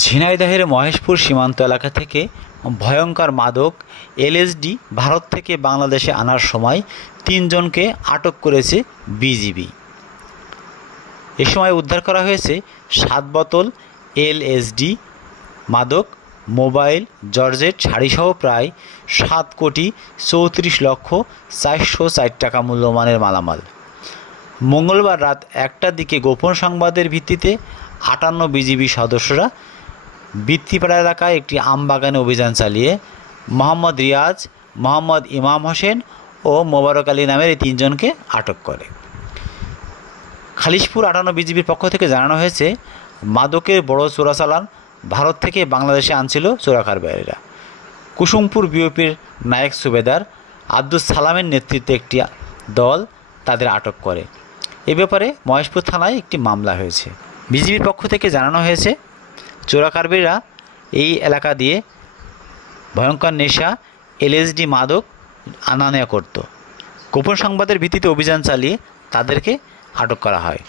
ঝিনাইদহের মহেশপুর সীমান্ত এলাকা থেকে ভয়ঙ্কর মাদক এলএসডি ভারত থেকে বাংলাদেশে আনার সময় 3 জনকে আটক করেছে বিজিবি। এ সময় উদ্ধার করা হয়েছে 7 বোতল এলএসডি মাদক, মোবাইল, জর্জেট শাড়িসহ প্রায় 7,34,460 টাকা মূল্যমানের মালামাল। মঙ্গলবার রাত 1টার দিকে গোপন সংবাদের ভিত্তিতে 58 বিজিবি সদস্যরা বৃত্তিপাড়া এলাকায় একটি আমবাগানে অভিযান চালিয়ে মোহাম্মদ রিয়াজ, মোহাম্মদ ইমাম হোসেন ও মোবারক আলী নামের এই 3 জনকে আটক করে। খালিশপুর 58 বিজিবির পক্ষ থেকে জানানো হয়েছে, মাদকের বড় চোরাচালান ভারত থেকে বাংলাদেশে আনছিল চোরাকারবারিরা। কুসুমপুর বিওপির নায়েক সুবেদার আব্দুস সালামের নেতৃত্বে একটি দল তাদের আটক করে। এ ব্যাপারে মহেশপুর থানায় একটি মামলা হয়েছে। বিজিবির পক্ষ থেকে জানানো হয়েছে, চোরাকারবারিরা এই এলাকা দিয়ে ভয়ঙ্কর নেশা এলএসডি মাদক আনা নেওয়া করত। গোপন সংবাদের ভিত্তিতে অভিযান চালিয়ে তাদেরকে আটক করা হয়।